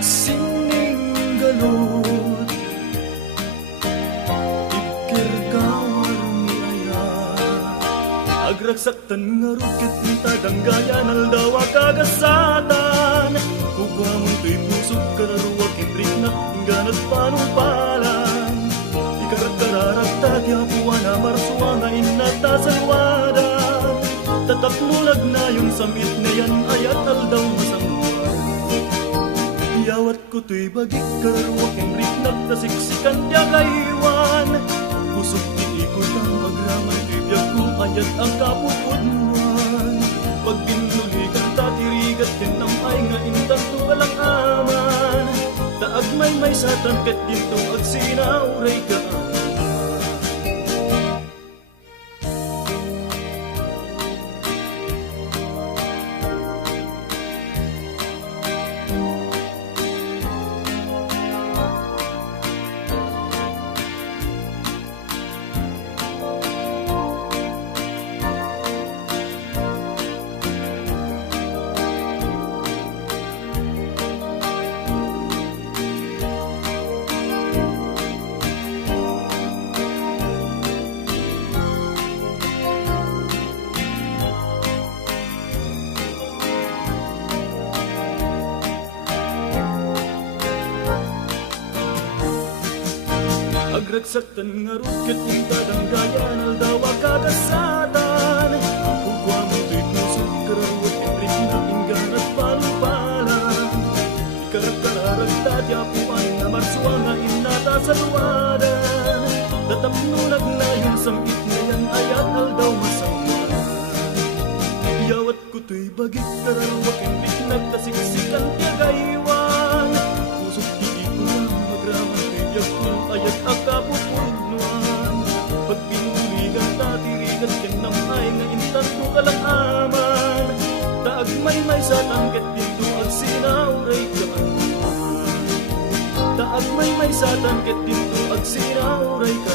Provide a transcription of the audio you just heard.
Agsining galot ikir kawar ni aya agragsaktan nga rukit ni tadanggayan aldawa kagasatan kugwa mong tuy pusok kararuwag kinrik na ingganat panumpalan ikaragkararagta tiyapuan na marsuwa nga inata sa luwadan tatakmulag na yung samit na yan ayat aldaw masamuan yawat ko tuy bagik kararuwag kinrik na tasiksikan tiya kaiwan pusok tiikot ang magraman tibiyag ko ayat ang kapupudnuan pag binuligan tatirigat kinamay nga intan to walang aman taag may satan ket dito ag sinauray ka agragsaktan nga rukit yung tadanggayan aldawa kagasatan kugwa mong tuy pusok kararuwag kinrik na ingganat palumpalan ikaragkararagta tiyapuan na marsuwa nga inata sa luwadan tatapnulag na yung samit na yan ayat aldaw masamuan yawat ko tuy bagik kararuwag kinrik na tasiksikan tiya gaywan pusok tiiko na magraman tibiyag ko ayat ang kapupurnuan pag pinuligan tatirigan kinamay nga intan to kalang aman taag may satang ket dito ag sinauray ka taag may satang ket dito ag sinauray ka